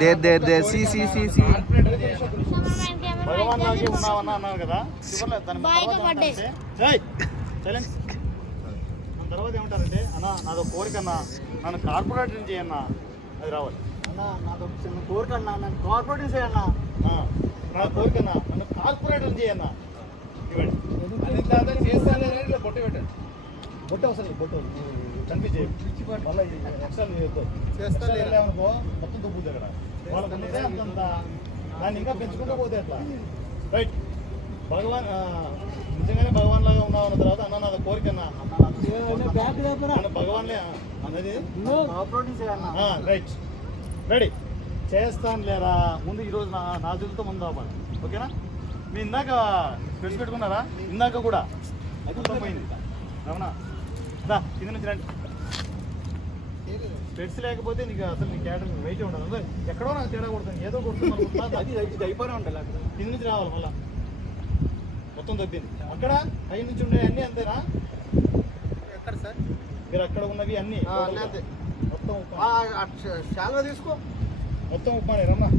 There there there. See see see see. భగవాన్ లాగే ఉన్నావన్నా అన్నారు కదా. చివర్లో దాని తర్వాత. ఏమంటారంటే, అన్న నాదో కోరిక అన్న నన్ను కార్పొరేటర్ చేయన్న అది రావాలి. అన్న నాకు చిన్న కోరిక అన్న నన్ను కార్పొరేట్ చేయన్న ఆ, నా కోరిక అన్న నన్ను కార్పొరేటర్ చేయన్న ఇవ్వండి. బొట్టు అవసరం లేదు, బొట్టు. కన్ఫ్యూజ్ చేయండి మళ్ళీ ఎక్స్ట్రా చేస్తా అనుకో మొత్తం దుబ్బుద్ది అక్కడ. వాళ్ళకి అంతంత. దాన్ని ఇంకా పెంచుకుంటూ పోతే ఎట్లా? రైట్. భగవాన్ నిజంగానే భగవాన్ లాగా ఉన్నావు అన్న తర్వాత అన్న నాది కోరిక అన్న. భగవాన్లే అన్నది? రైట్. రెడీ. చేస్తాను లేరా? ముందు ఈరోజు నా నా చేతితో ముందు అవ్వాలి ఓకేనా? మీ ఇందాక పెట్టి పెట్టుకున్నారా? ఇందాక కూడా. అది పోయింది అవునా రా కింద నుంచి రండి. పెట్స్ లేకపోతే నీకు అసలు నీ క్యాటర్ వెయిట్ ఉండదు. అదే ఎక్కడో నాకు తేడా కొడుతుంది. ఏదో కొడుతుంది అది ఇది అయిపోయినా ఉండాలి అక్కడ. కింద నుంచి రావాలి మళ్ళా. మొత్తం తగ్గింది. అక్కడ పై నుంచి ఉండే అన్నీ అంతేనా? ఎక్కడ సార్? మీరు అక్కడ ఉన్నవి అన్నీ? అంతే. మొత్తం ఉప్మా. శాల్వా తీసుకో. మొత్తం ఉప్మానే రమ్మా.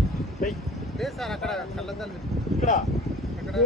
లేదు సార్ అక్కడ కళ్ళద్దాలు. ఇక్కడ. అక్కడ అటు